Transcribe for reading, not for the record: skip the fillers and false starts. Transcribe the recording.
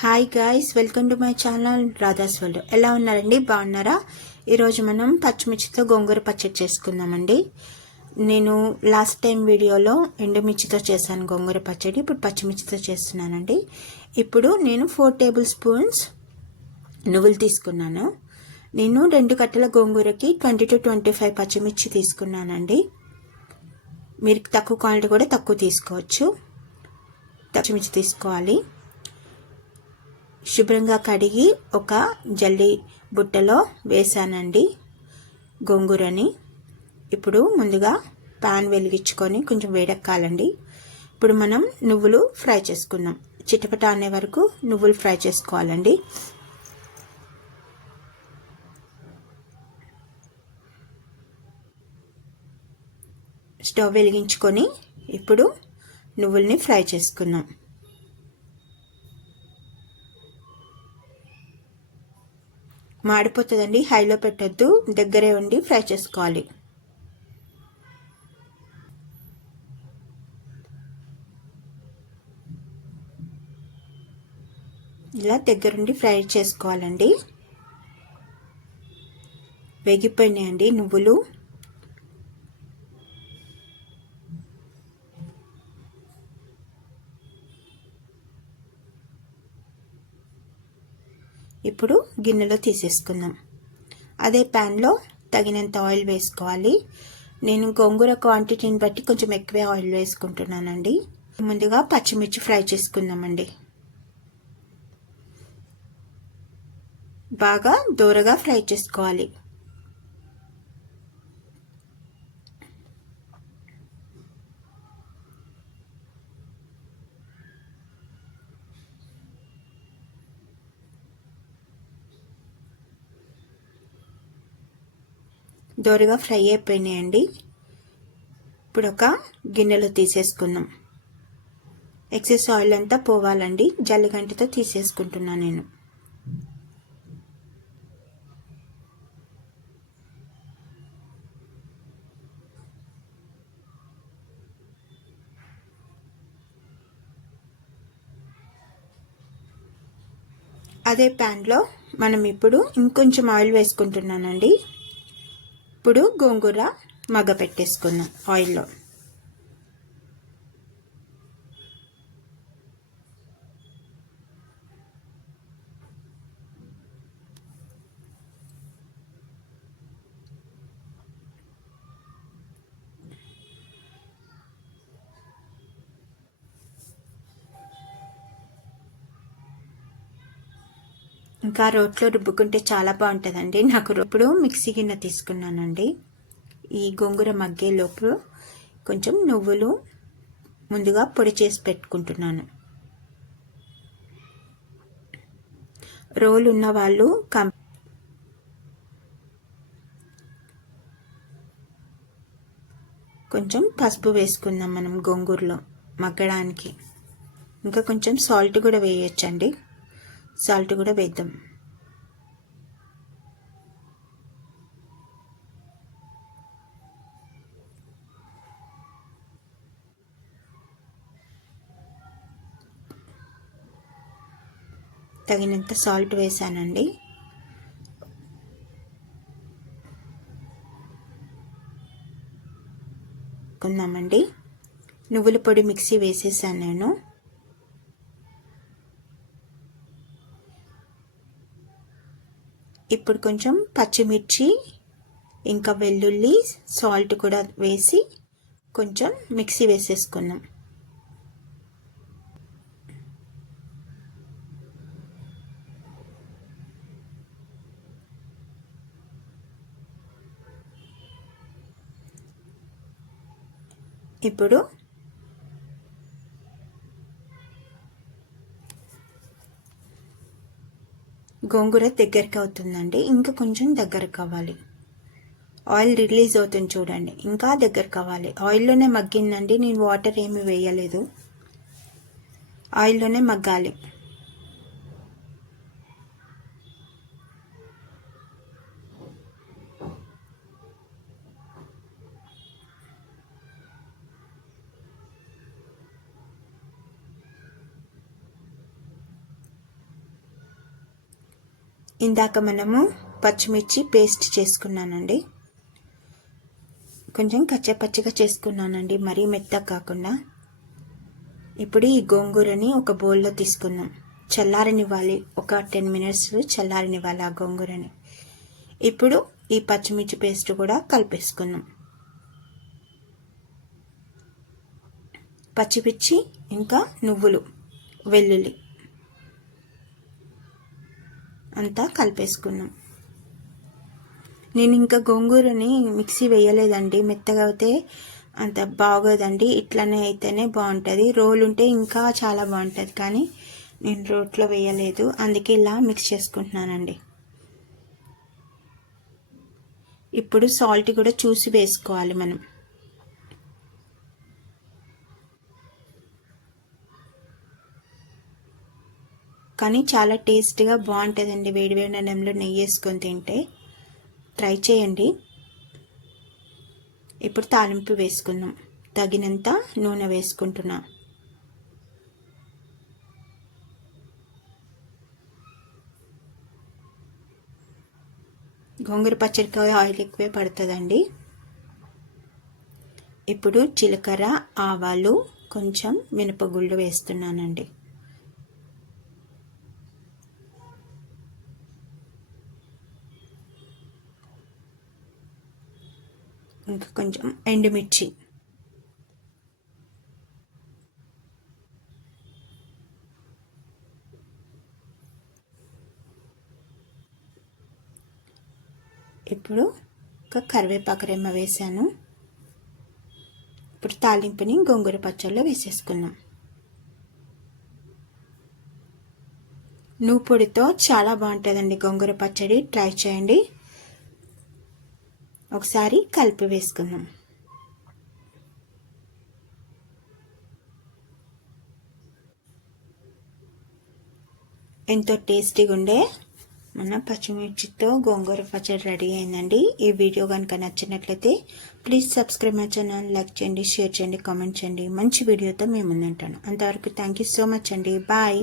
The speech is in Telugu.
Hi guys, welcome to my channel Radha's world. ఎలా ఉన్నారండి? బాగున్నారా? ఈరోజు మనం పచ్చిమిర్చితో గోంగూర పచ్చడి చేసుకుందామండి. నేను లాస్ట్ టైం వీడియోలో ఎండుమిర్చితో చేశాను గోంగూర పచ్చడి. ఇప్పుడు పచ్చిమిర్చితో చేస్తున్నానండి. ఇప్పుడు నేను 4 టేబుల్ స్పూన్స్ నువ్వులు తీసుకున్నాను. నేను 2 కట్టల గోంగూరకి 20 to 25 పచ్చిమిర్చి తీసుకున్నానండి. మీరు తక్కువ క్వాలిటీ కూడా తక్కువ తీసుకోవచ్చు. పచ్చిమిర్చి తీసుకోవాలి. శుభ్రంగా కడిగి ఒక జల్లి బుట్టలో వేసానండి గోంగూరని. ఇప్పుడు ముందుగా పాన్ వెలిగించుకొని కొంచెం వేడెక్కాలండి. ఇప్పుడు మనం నువ్వులు ఫ్రై చేసుకుందాం. చిటపట అనే వరకు నువ్వులు ఫ్రై చేసుకోవాలండి. స్టవ్ వెలిగించుకొని ఇప్పుడు నువ్వుల్ని ఫ్రై చేసుకుందాం. మాడిపోతుందండి, హైలో పెట్టొద్దు, దగ్గరే ఉండి ఫ్రై చేసుకోవాలి. ఇలా దగ్గరుండి ఫ్రై చేసుకోవాలండి. వేగిపోయినాయండి నువ్వులు. ఇప్పుడు గిన్నెలో తీసేసుకుందాం. అదే ప్యాన్లో తగినంత ఆయిల్ వేసుకోవాలి. నేను గోంగూర క్వాంటిటీని బట్టి కొంచెం ఎక్కువే ఆయిల్ వేసుకుంటున్నానండి. ముందుగా పచ్చిమిర్చి ఫ్రై చేసుకుందామండి. బాగా దూరగా ఫ్రై చేసుకోవాలి. దోరగా ఫ్రై అయిపోయినాయండి. ఇప్పుడు ఒక గిన్నెలో తీసేసుకుందాం. ఎక్సెస్ ఆయిల్ అంతా పోవాలండి. జల్లిగంటతో తీసేసుకుంటున్నాను నేను. అదే ప్యాన్లో మనం ఇప్పుడు ఇంకొంచెం ఆయిల్ వేసుకుంటున్నానండి. ఇప్పుడు గోంగూర మగ్గ పెట్టేసుకుందాం ఆయిల్లో. ఇంకా రోట్లో రుబ్బుకుంటే చాలా బాగుంటుందండి. నాకు ఇప్పుడు మిక్సీ గిన్నె తీసుకున్నానండి. ఈ గోంగూర మగ్గేలోపు కొంచెం నువ్వులు ముందుగా పొడి చేసి పెట్టుకుంటున్నాను. రోలు ఉన్న వాళ్ళు కొంచెం పసుపు వేసుకుందాం మనం గోంగూరలో మగ్గడానికి. ఇంకా కొంచెం సాల్ట్ కూడా వేయొచ్చండి. సాల్ట్ కూడా వేద్దాం. తగినంత సాల్ట్ వేసానండి. కొందామండి. నువ్వుల పొడి మిక్సీ వేసేసాను నేను. ఇప్పుడు కొంచెం పచ్చిమిర్చి ఇంకా వెల్లుల్లి సాల్ట్ కూడా వేసి కొంచెం మిక్సీ వేసేసుకున్నాం. ఇప్పుడు గోంగూర దగ్గరికి అవుతుందండి. ఇంకా కొంచెం దగ్గర కావాలి. ఆయిల్ రిలీజ్ అవుతుంది చూడండి. ఇంకా దగ్గర కావాలి. ఆయిల్లోనే మగ్గిందండి. నేను వాటర్ ఏమి వేయలేదు. ఆయిల్లోనే మగ్గాలి. ఇందాక మనము పచ్చిమిర్చి పేస్ట్ చేసుకున్నానండి. కొంచెం కచ్చపచ్చిగా చేసుకున్నానండి, మరీ మెత్తగా కాకుండా. ఇప్పుడు ఈ గోంగూరని ఒక బౌల్లో తీసుకుందాం. చల్లారనివ్వాలి, ఒక 10 మినిట్స్ చల్లారనివ్వాలి ఆ గోంగూరని. ఇప్పుడు ఈ పచ్చిమిర్చి పేస్ట్ కూడా కలిపేసుకుందాం. పచ్చిమిర్చి ఇంకా నువ్వులు, వెల్లుల్లి అంతా కలిపేసుకున్నాం. నేను ఇంకా గోంగూరని మిక్సీ వేయలేదండి, మెత్తగా అయితే అంత బాగోదండి. ఇట్లనే అయితేనే బాగుంటుంది. రోలు ఉంటే ఇంకా చాలా బాగుంటుంది, కానీ నేను రోట్లో వేయలేదు, అందుకే ఇలా మిక్స్ చేసుకుంటున్నానండి. ఇప్పుడు సాల్ట్ కూడా చూసి వేసుకోవాలి మనం. కానీ చాలా టేస్ట్గా బాగుంటుందండి. వేడివేడి అన్నంలో నెయ్యి వేసుకొని తింటే ట్రై చేయండి. ఇప్పుడు తాలింపు వేసుకుందాం. తగినంత నూనె వేసుకుంటున్నా. గోంగూర పచ్చడికి ఆయిల్ ఎక్కువే పడుతుందండి. ఇప్పుడు జీలకర్ర, ఆవాలు, కొంచెం మినపగుళ్ళు వేస్తున్నానండి. ఇంకా కొంచెం ఎండుమిర్చి. ఇప్పుడు ఒక కరివేపాకు రెమ్మ వేసాను. ఇప్పుడు తాలింపుని గోంగూర పచ్చడిలో వేసేసుకున్నాం. నువ్వు పొడితో చాలా బాగుంటుందండి గోంగూర పచ్చడి, ట్రై చేయండి. ఒకసారి కలిపి వేసుకుందాం. ఎంతో టేస్టీగా ఉండే మన పచ్చిమిర్చితో గోంగూర పచ్చడి రెడీ అయిందండి. ఈ వీడియో కనుక నచ్చినట్లయితే please subscribe my channel, like చేయండి, షేర్ చేయండి, కామెంట్ చేయండి. మంచి వీడియోతో మేము ముందుంటాను. అంతవరకు థ్యాంక్ యూ సో మచ్ అండి. బాయ్.